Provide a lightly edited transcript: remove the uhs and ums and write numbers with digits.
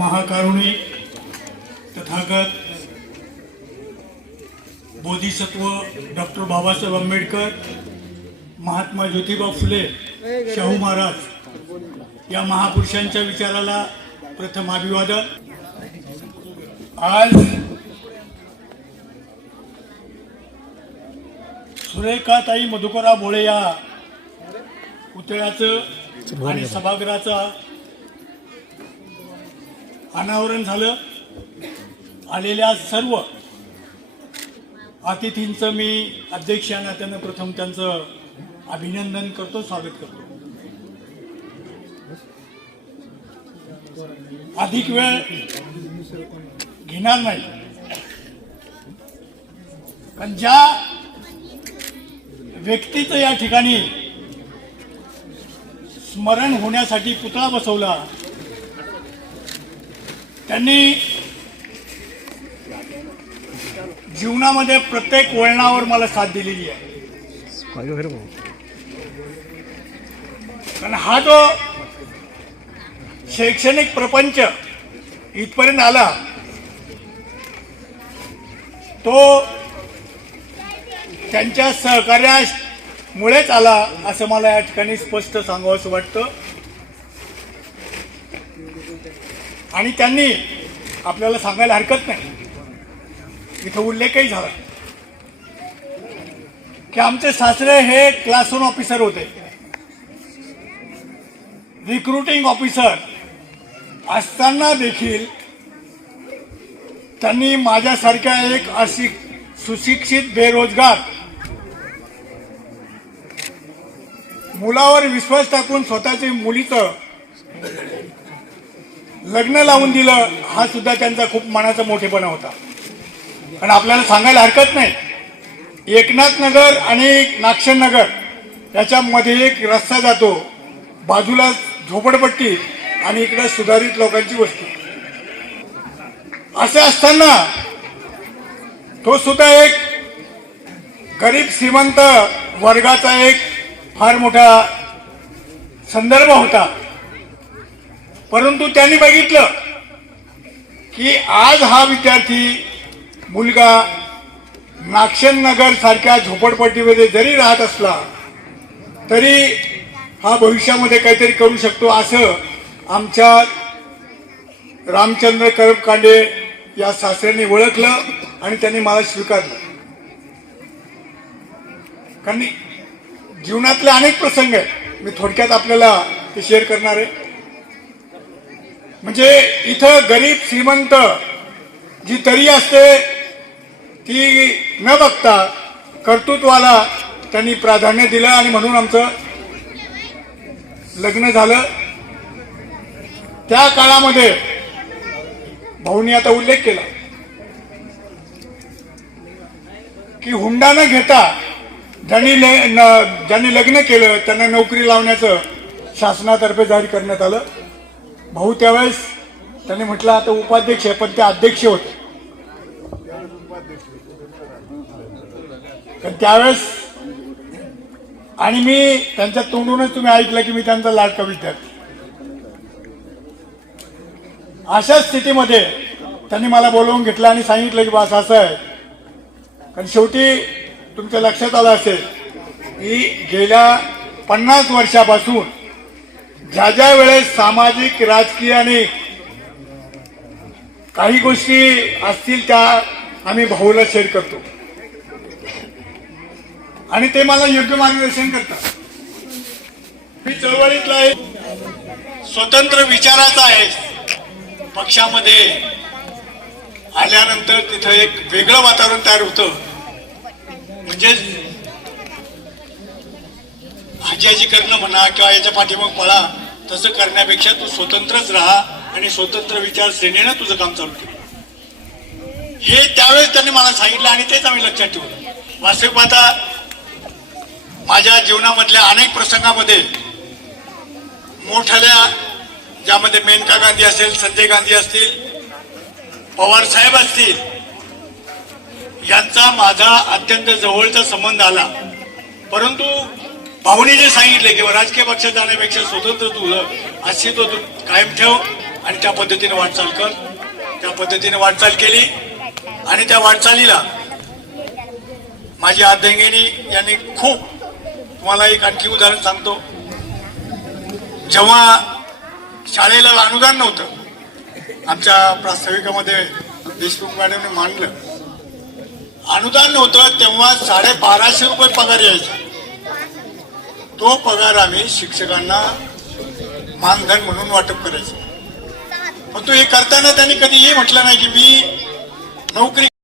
महाकारुणी Tathagata Bodhisattva doctor Babasaheb Ambedkar, Mahatma Jyotiba Phule, Shahu Maharaj या महापुरुषांच्या विचाराला प्रथम अभिवादन। आज सुरेखाताई मधुकरराव भोळे या पुतळ्याचं आणि सभागृहाचं अनावरण झालं। आलेल्या सर्व अतिथींचं मी अध्यक्ष या नात्यानं प्रथम त्यांचं अभिनंदन करतो, स्वागत करतो। अधिक वेळ घेणार नाही, कारण ज्या व्यक्तीचं या ठिकाणी स्मरण होण्यासाठी पुतळा बसवला त्यांनी जीवनामध्ये प्रत्येक वळणावर मला साथ दिलेली आहे। कारण हा जो शैक्षणिक प्रपंच इथपर्यंत आला तो त्यांच्या सहकार्यामुळेच आला असं मला या ठिकाणी स्पष्ट सांगावंसं वाटतं। आणि त्यांनी आपल्याला सांगायला हरकत नाही, इथं उल्लेखही झाला की आमचे सासरे हे क्लास 1 ऑफिसर होते, रिक्रुटिंग ऑफिसर असताना देखील त्यांनी माझ्यासारख्या एक सुशिक्षित बेरोजगार मुलावर विश्वास टाकून स्वतःच्या मुलीचं लग्न लावून दिलं। हा सुद्धा त्यांचा खूप मनाचा मोठेपणा होता। आणि आपल्याला सांगायला हरकत नाही, एकनाथ नगर आणि नागशेन नगर याच्यामध्ये एक रस्ता जातो, बाजूला झोपडपट्टी आणि इकडे सुधारित लोकांची वस्ती। असं असताना तो सुद्धा एक गरीब श्रीमंत वर्गाचा एक फार मोठा संदर्भ होता। परंतु त्यांनी बघितलं की आज हा विद्यार्थी मुलगा नागशेन नगर सारख्या झोपडपट्टीमध्ये जरी राहत असला तरी हा भविष्यामध्ये काहीतरी करू शकतो, असं आमच्या रामचंद्र करपकांडे या सासऱ्यांनी ओळखलं आणि त्यांनी मला स्वीकारलं। कारण जीवनातले अनेक प्रसंग आहेत, मी थोडक्यात आपल्याला ते शेअर करणार आहे। म्हणजे इथं गरीब श्रीमंत जी तरी असते ती न बघता कर्तृत्वाला त्यांनी प्राधान्य दिलं आणि म्हणून आमचं लग्न झालं। त्या काळामध्ये भाऊनी आता उल्लेख केला की हुंडा न घेता ज्यांनी लग्न केलं त्यांना नोकरी लावण्याचं शासनातर्फे जाहीर करण्यात आलं। भाऊ त्यावेळेस त्यांनी म्हटलं आता उपाध्यक्ष आहे, पण ते अध्यक्ष होते। त्यावेळेस आणि मी त्यांच्या तोंडूनच तुम्ही ऐकलं की मी त्यांचा लाडका विद्यार्थी। अशा स्थितीमध्ये त्यांनी मला बोलवून घेतलं आणि सांगितलं की बस असं आहे, कारण शेवटी तुमच्या लक्षात आलं असेल की गेल्या 50 वर्षापासून ज्या ज्या वेळेस सामाजिक राजकीय आणि काही गोष्टी असतील त्या आम्ही भाऊला शेअर करतो आणि ते मला योग्य मार्गदर्शन करतात। मी चळवळीतला एक स्वतंत्र विचाराचा आहे, पक्षामध्ये आल्यानंतर तिथं एक वेगळं वातावरण तयार होतं। म्हणजे आजी करणं म्हणा किंवा याच्या पाठीमाग पळा तसं करण्यापेक्षा तू स्वतंत्रच राहा आणि स्वतंत्र विचार श्रेणीनं तुझं काम चालू ठेव, हे त्यावेळेस त्यांनी मला सांगितलं आणि तेच आम्ही लक्षात ठेवलं। वास्तविक पाहता माझ्या जीवनामधल्या अनेक प्रसंगामध्ये मोठ्या ज्यामध्ये मेनका गांधी असेल, संजय गांधी असतील, पवार साहेब असतील, यांचा माझा अत्यंत जवळचा संबंध आला। परंतु भाऊनी जे सांगितले की राजकीय पक्षात जाण्यापेक्षा स्वतंत्र तुझं अस्तित्व कायम ठेव आणि त्या पद्धतीने वाटचाल कर. त्या पद्धतीने वाटचाल केली आणि त्या वाटचालीला माझी अर्धांगिनी यांनी खूप. तुम्हाला एक आणखी उदाहरण सांगतो. जेव्हा शाळेला अनुदान नव्हतं, आमच्या प्रास्ताविकामध्ये देशमुख मॅडमने मांडलं, अनुदान नव्हतं तेव्हा 1250 रुपये पगार यायचा. तो पगार आम्ही शिक्षकांना मानधन म्हणून वाटप करायचो. पण तो हे करताना त्यांनी कधीही म्हटलं नाही की मी नोकरी